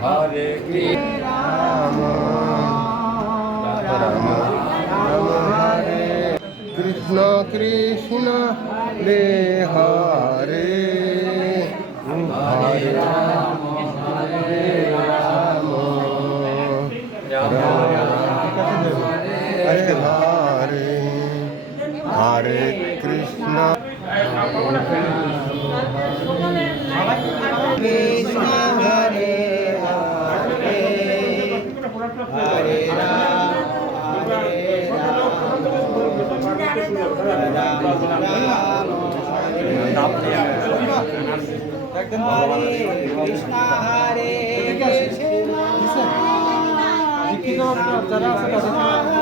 Hare Krishna Krishna Hare Hare Hare Rama Hare Rama Rama Hare Hare Hare Krishna Krishna Hare Hare Hare Rama Hare Krishna